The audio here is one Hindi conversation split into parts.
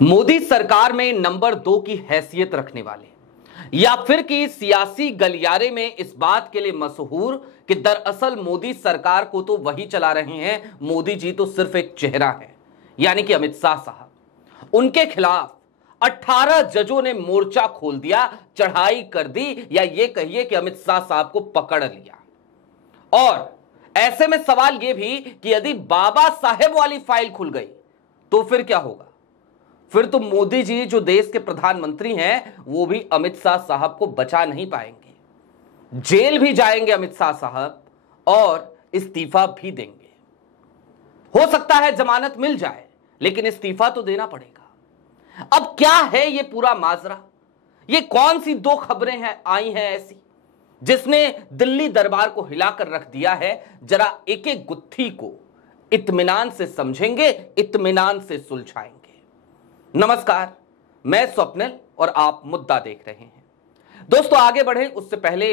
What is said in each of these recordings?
मोदी सरकार में नंबर 2 की हैसियत रखने वाले या फिर कि सियासी गलियारे में इस बात के लिए मशहूर कि दरअसल मोदी सरकार को तो वही चला रहे हैं, मोदी जी तो सिर्फ एक चेहरा है, यानी कि अमित शाह साहब। उनके खिलाफ 18 जजों ने मोर्चा खोल दिया, चढ़ाई कर दी, या ये कहिए कि अमित शाह साहब को पकड़ लिया। और ऐसे में सवाल यह भी कि यदि बाबा साहेब वाली फाइल खुल गई तो फिर क्या होगा? फिर तो मोदी जी जो देश के प्रधानमंत्री हैं वो भी अमित शाह साहब को बचा नहीं पाएंगे, जेल भी जाएंगे अमित शाह साहब और इस्तीफा भी देंगे। हो सकता है जमानत मिल जाए, लेकिन इस्तीफा तो देना पड़ेगा। अब क्या है ये पूरा माजरा? ये कौन सी 2 खबरें हैं आई हैं ऐसी जिसने दिल्ली दरबार को हिलाकर रख दिया है? जरा एक एक गुत्थी को इत्मीनान से समझेंगे, इत्मीनान से सुलझाएंगे। नमस्कार, मैं स्वप्निल और आप मुद्दा देख रहे हैं। दोस्तों, आगे बढ़े उससे पहले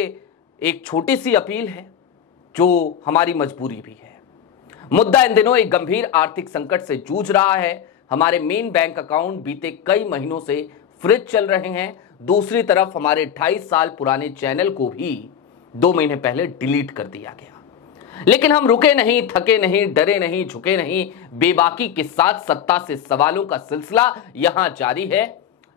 एक छोटी सी अपील है जो हमारी मजबूरी भी है। मुद्दा इन दिनों एक गंभीर आर्थिक संकट से जूझ रहा है। हमारे मेन बैंक अकाउंट बीते कई महीनों से फ्रीज चल रहे हैं। दूसरी तरफ हमारे 2.5 साल पुराने चैनल को भी 2 महीने पहले डिलीट कर दिया गया। लेकिन हम रुके नहीं, थके नहीं, डरे नहीं, झुके नहीं। बेबाकी के साथ सत्ता से सवालों का सिलसिला यहां जारी है।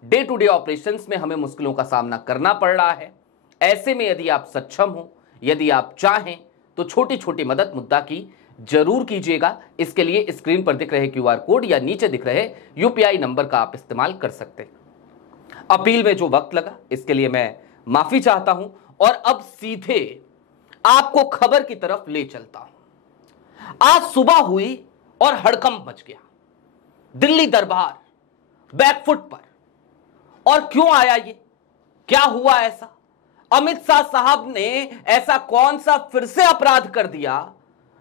डे टू डे ऑपरेशंस में हमें मुश्किलों का सामना करना पड़ रहा है। ऐसे में यदि आप सक्षम हो, यदि आप चाहें तो छोटी छोटी मदद मुद्दा की जरूर कीजिएगा। इसके लिए स्क्रीन पर दिख रहे QR कोड या नीचे दिख रहे UPI नंबर का आप इस्तेमाल कर सकते हैं। अपील में जो वक्त लगा इसके लिए मैं माफी चाहता हूं और अब सीधे आपको खबर की तरफ ले चलता हूं। आज सुबह हुई और हड़कंप मच गया। दिल्ली दरबार बैकफुट पर। और क्यों आया ये? क्या हुआ ऐसा? अमित शाह साहब ने ऐसा कौन सा फिर से अपराध कर दिया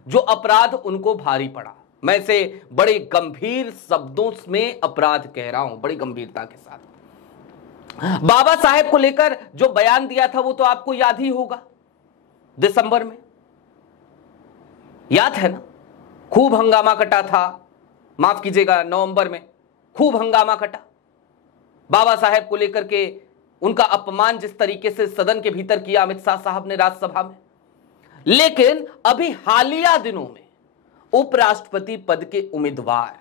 जो अपराध उनको भारी पड़ा? मैं इसे बड़े गंभीर शब्दों में अपराध कह रहा हूं, बड़ी गंभीरता के साथ। बाबा साहेब को लेकर जो बयान दिया था वो तो आपको याद ही होगा। दिसंबर में याद है ना, खूब हंगामा कटा था। माफ कीजिएगा, नवंबर में खूब हंगामा कटा बाबा साहेब को लेकर के। उनका अपमान जिस तरीके से सदन के भीतर किया अमित शाह साहब ने राज्यसभा में। लेकिन अभी हालिया दिनों में उपराष्ट्रपति पद के उम्मीदवार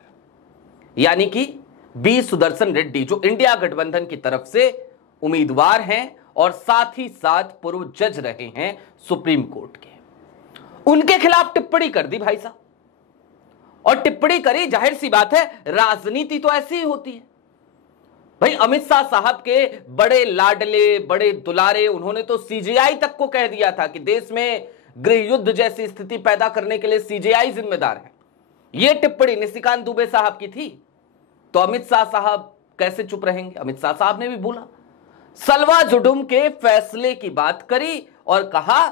यानी कि बी सुदर्शन रेड्डी, जो इंडिया गठबंधन की तरफ से उम्मीदवार हैं और साथ ही साथ पूर्व जज रहे हैं सुप्रीम कोर्ट के, उनके खिलाफ टिप्पणी कर दी भाई साहब। और टिप्पणी करी, जाहिर सी बात है, राजनीति तो ऐसी ही होती है भाई। अमित शाह साहब के बड़े लाडले, बड़े दुलारे, उन्होंने तो CJI तक को कह दिया था कि देश में गृह युद्ध जैसी स्थिति पैदा करने के लिए CJI जिम्मेदार है। यह टिप्पणी निशिकांत दुबे साहब की थी। तो अमित शाह साहब कैसे चुप रहेंगे? अमित शाह साहब ने भी बोला, सलवा जुडुम के फैसले की बात करी और कहा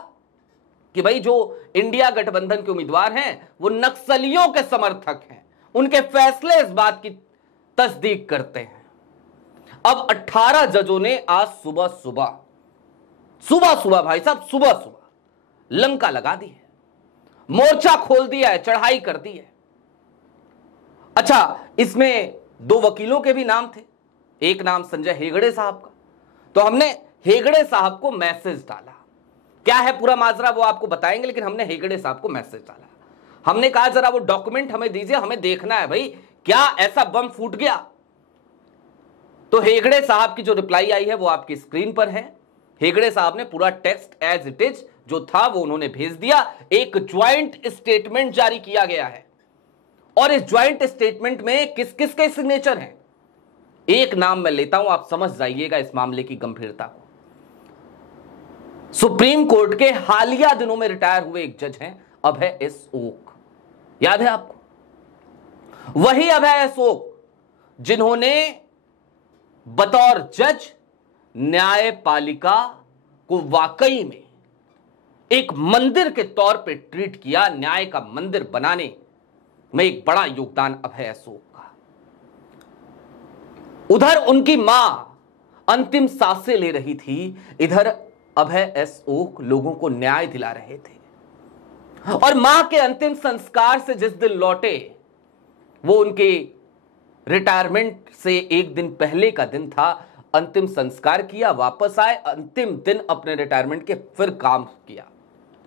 कि भाई जो इंडिया गठबंधन के उम्मीदवार हैं वो नक्सलियों के समर्थक हैं, उनके फैसले इस बात की तस्दीक करते हैं। अब 18 जजों ने आज सुबह सुबह भाई साहब, सुबह लंका लगा दी है, मोर्चा खोल दिया है, चढ़ाई कर दी है। अच्छा, इसमें 2 वकीलों के भी नाम थे। एक नाम संजय हेगड़े साहब का। तो हमने हेगड़े साहब को मैसेज डाला। क्या है पूरा माजरा वो आपको बताएंगे, लेकिन हमने हेगड़े साहब को मैसेज डाला। हमने कहा जरा वो डॉक्यूमेंट हमें दीजिए, हमें देखना है भाई क्या ऐसा बम फूट गया। तो हेगड़े साहब की जो रिप्लाई आई है वो आपकी स्क्रीन पर है। हेगड़े साहब ने पूरा टेक्स्ट एज इट इज जो था वो उन्होंने भेज दिया। एक ज्वाइंट स्टेटमेंट जारी किया गया है और इस ज्वाइंट स्टेटमेंट में किस किस के सिग्नेचर हैं एक नाम मैं लेता हूं, आप समझ जाइएगा इस मामले की गंभीरता को। सुप्रीम कोर्ट के हालिया दिनों में रिटायर हुए एक जज हैं अभय एस ओक। याद है आपको? वही अभय एस ओक जिन्होंने बतौर जज न्यायपालिका को वाकई में एक मंदिर के तौर पे ट्रीट किया। न्याय का मंदिर बनाने में एक बड़ा योगदान अभय एस ओक का। उधर उनकी मां अंतिम सांसें ले रही थी, इधर अभय एस ओक लोगों को न्याय दिला रहे थे। और मां के अंतिम संस्कार से जिस दिन लौटे वो उनके रिटायरमेंट से एक दिन पहले का दिन था, अंतिम संस्कार किया, वापस आए, अंतिम दिन अपने रिटायरमेंट के फिर काम किया,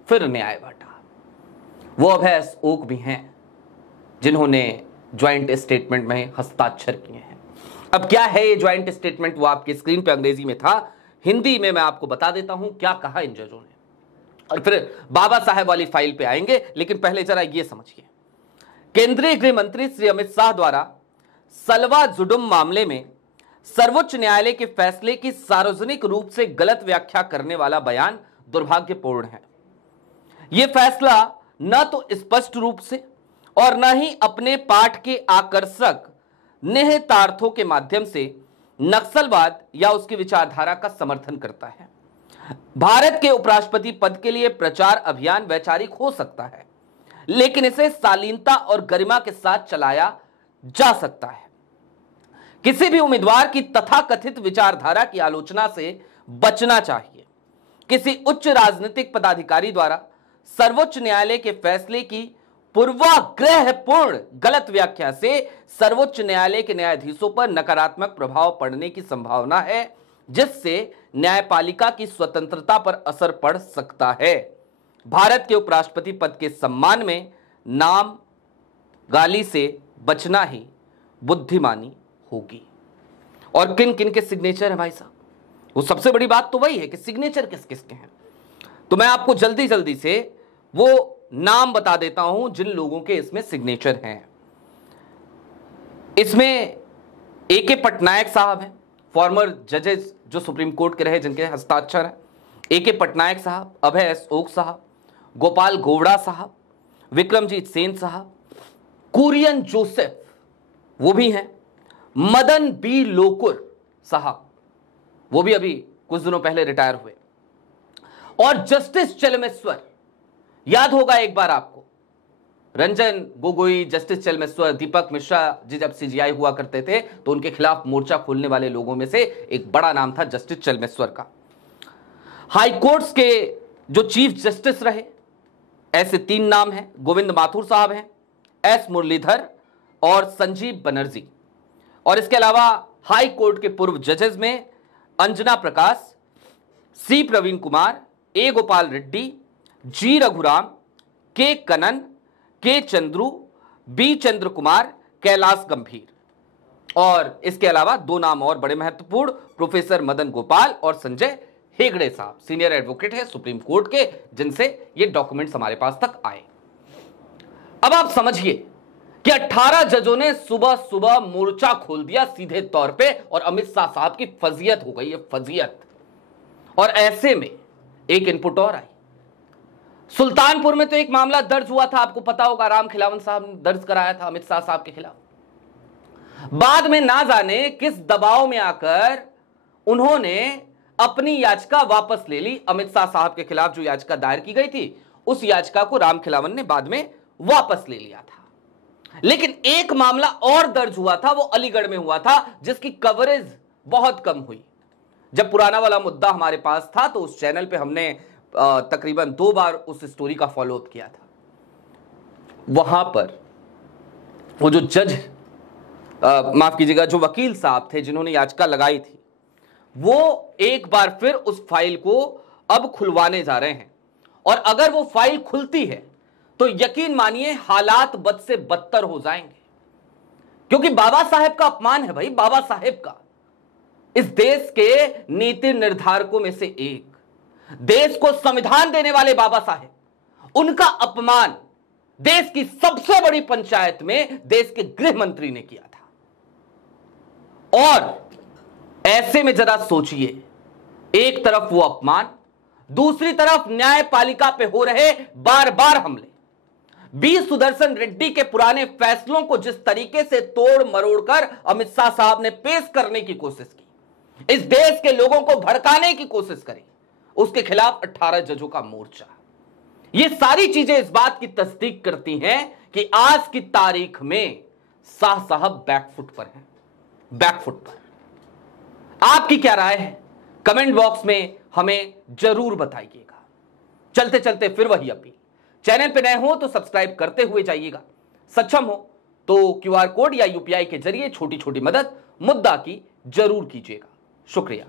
फिर न्याय बांटा। वो अभय ओक भी हैं जिन्होंने ज्वाइंट स्टेटमेंट में हस्ताक्षर किए हैं। अब क्या है ये ज्वाइंट स्टेटमेंट, वो आपकी स्क्रीन पे अंग्रेजी में था, हिंदी में मैं आपको बता देता हूं क्या कहा इन जजों ने, और फिर बाबा साहेब वाली फाइल पे आएंगे। लेकिन पहले जरा ये समझिए, केंद्रीय गृह मंत्री श्री अमित शाह द्वारा सलवा जुडुम मामले में सर्वोच्च न्यायालय के फैसले की सार्वजनिक रूप से गलत व्याख्या करने वाला बयान दुर्भाग्यपूर्ण है। यह फैसला न तो स्पष्ट रूप से और न ही अपने पाठ के आकर्षक निहितार्थों के माध्यम से नक्सलवाद या उसकी विचारधारा का समर्थन करता है। भारत के उपराष्ट्रपति पद के लिए प्रचार अभियान वैचारिक हो सकता है, लेकिन इसे शालीनता और गरिमा के साथ चलाया जा सकता है। किसी भी उम्मीदवार की तथाकथित विचारधारा की आलोचना से बचना चाहिए। किसी उच्च राजनीतिक पदाधिकारी द्वारा सर्वोच्च न्यायालय के फैसले की पूर्वाग्रहपूर्ण गलत व्याख्या से सर्वोच्च न्यायालय के न्यायाधीशों पर नकारात्मक प्रभाव पड़ने की संभावना है, जिससे न्यायपालिका की स्वतंत्रता पर असर पड़ सकता है। भारत के उपराष्ट्रपति पद के सम्मान में नाम गाली से बचना ही बुद्धिमानी होगी। और किन किन के सिग्नेचर है भाई साहब, वो सबसे बड़ी बात तो वही है कि सिग्नेचर किस किस के हैं। तो मैं आपको जल्दी जल्दी से वो नाम बता देता हूं जिन लोगों के इसमें सिग्नेचर हैं। इसमें A.K. पटनायक साहब हैं, फॉर्मर जजेस जो सुप्रीम कोर्ट के रहे, जिनके हस्ताक्षर हैं। A.K. पटनायक साहब, अभय ओक साहब, गोपाल गोवड़ा साहब, विक्रमजीत सेन साहब, कुरियन जोसेफ वो भी हैं, मदन बी लोकुर साहब वो भी अभी कुछ दिनों पहले रिटायर हुए, और जस्टिस चलमेश्वर, याद होगा एक बार आपको, रंजन गोगोई, जस्टिस चलमेश्वर, दीपक मिश्रा जी जब सीजीआई हुआ करते थे तो उनके खिलाफ मोर्चा खोलने वाले लोगों में से एक बड़ा नाम था जस्टिस चलमेश्वर का। हाई कोर्ट्स के जो चीफ जस्टिस रहे, ऐसे 3 नाम हैं, गोविंद माथुर साहब हैं, एस मुरलीधर और संजीव बनर्जी। और इसके अलावा हाई कोर्ट के पूर्व जजेस में अंजना प्रकाश, सी प्रवीण कुमार, ए गोपाल रेड्डी, जी रघुराम, के कनन, के चंद्रू, बी चंद्र कुमार, कैलाश गंभीर। और इसके अलावा 2 नाम और बड़े महत्वपूर्ण, प्रोफेसर मदन गोपाल और संजय हेगड़े साहब, सीनियर एडवोकेट है सुप्रीम कोर्ट के, जिनसे ये डॉक्यूमेंट्स हमारे पास तक आए। अब आप समझिए कि 18 जजों ने सुबह सुबह मोर्चा खोल दिया सीधे तौर पे, और अमित शाह साहब की फजीयत हो गई है, फजीयत। और ऐसे में एक इनपुट और आई, सुल्तानपुर में तो एक मामला दर्ज हुआ था, आपको पता होगा, राम खिलावन साहब ने दर्ज कराया था अमित शाह साहब के खिलाफ। बाद में ना जाने किस दबाव में आकर उन्होंने अपनी याचिका वापस ले ली। अमित शाह साहब के खिलाफ जो याचिका दायर की गई थी, उस याचिका को राम खिलावन ने बाद में वापस ले लिया था। लेकिन एक मामला और दर्ज हुआ था, वो अलीगढ़ में हुआ था, जिसकी कवरेज बहुत कम हुई। जब पुराना वाला मुद्दा हमारे पास था तो उस चैनल पे हमने तकरीबन 2 बार उस स्टोरी का फॉलोअप किया था। वहां पर वो जो जज, माफ कीजिएगा, जो वकील साहब थे जिन्होंने याचिका लगाई थी, वो एक बार फिर उस फाइल को अब खुलवाने जा रहे हैं। और अगर वो फाइल खुलती है तो यकीन मानिए हालात बद से बदतर हो जाएंगे, क्योंकि बाबा साहेब का अपमान है भाई, बाबा साहेब का, इस देश के नीति निर्धारकों में से एक, देश को संविधान देने वाले बाबा साहेब, उनका अपमान देश की सबसे बड़ी पंचायत में देश के गृह मंत्री ने किया था। और ऐसे में जरा सोचिए, एक तरफ वो अपमान, दूसरी तरफ न्यायपालिका पे हो रहे बार बार हमले। बी सुदर्शन रेड्डी के पुराने फैसलों को जिस तरीके से तोड़ मरोड़ कर अमित शाह साहब ने पेश करने की कोशिश की, इस देश के लोगों को भड़काने की कोशिश करी, उसके खिलाफ 18 जजों का मोर्चा। ये सारी चीजें इस बात की तस्दीक करती हैं कि आज की तारीख में शाह साहब बैकफुट पर हैं, बैकफुट पर। आपकी क्या राय है, कमेंट बॉक्स में हमें जरूर बताइएगा। चलते चलते फिर वही अपील, चैनल पे नए हो तो सब्सक्राइब करते हुए जाइएगा, सक्षम हो तो क्यूआर कोड या यूपीआई के जरिए छोटी छोटी मदद मुद्दा की जरूर कीजिएगा। शुक्रिया।